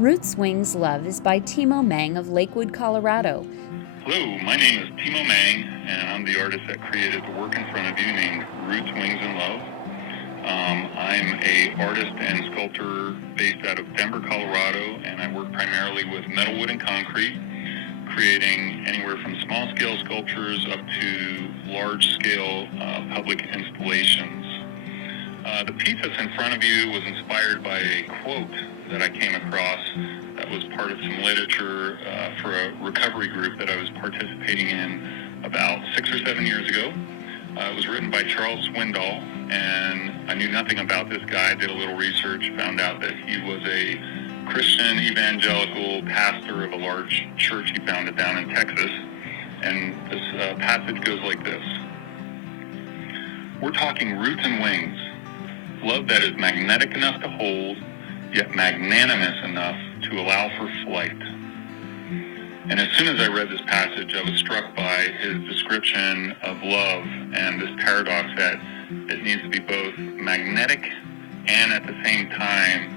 Roots Wings Love is by Timo Mang of Lakewood, Colorado. Hello, my name is Timo Mang, and I'm the artist that created the work in front of you named Roots, Wings, and Love. I'm a artist and sculptor based out of Denver, Colorado, and I work primarily with metal, wood, and concrete, creating anywhere from small-scale sculptures up to large-scale public installations. The piece that's in front of you was inspired by a quote that I came across that was part of some literature for a recovery group that I was participating in about 6 or 7 years ago. It was written by Charles Swindoll, and I knew nothing about this guy. I did a little research, found out that he was a Christian evangelical pastor of a large church he founded down in Texas. And this passage goes like this. We're talking roots and wings. Love that is magnetic enough to hold, yet magnanimous enough to allow for flight. And as soon as I read this passage, I was struck by his description of love and this paradox that it needs to be both magnetic and at the same time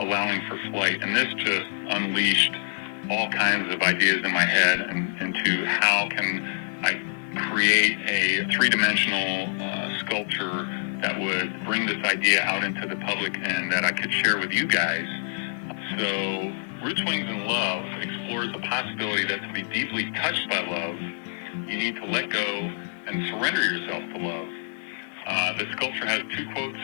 allowing for flight. And this just unleashed all kinds of ideas in my head into how can I create a three-dimensional sculpture that would bring this idea out into the public and that I could share with you guys. So Roots, Wings, and Love explores the possibility that to be deeply touched by love, you need to let go and surrender yourself to love. The sculpture has two quotes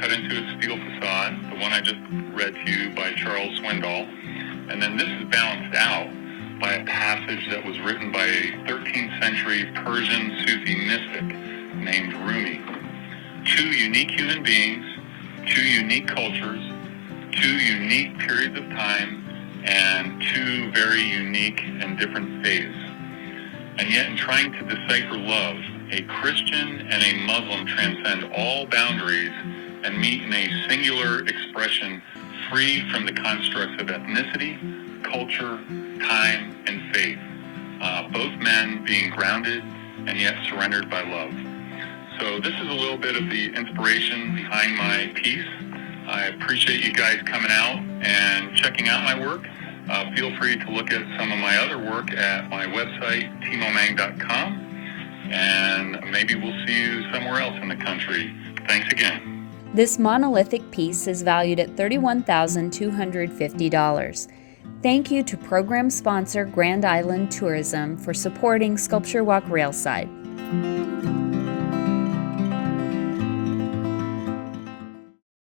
cut into its steel facade, the one I just read to you by Charles Swindoll, and then this is balanced out by a passage that was written by a 13th century Persian Sufi mystic named Rumi. Two unique human beings, two unique cultures, two unique periods of time, and two very unique and different faiths. And yet in trying to decipher love, a Christian and a Muslim transcend all boundaries and meet in a singular expression free from the constructs of ethnicity, culture, time, and faith. Both men being grounded and yet surrendered by love. So this is a little bit of the inspiration behind my piece. I appreciate you guys coming out and checking out my work. Feel free to look at some of my other work at my website, timomang.com, and maybe we'll see you somewhere else in the country. Thanks again. This monolithic piece is valued at $31,250. Thank you to program sponsor Grand Island Tourism for supporting Sculpture Walk Railside.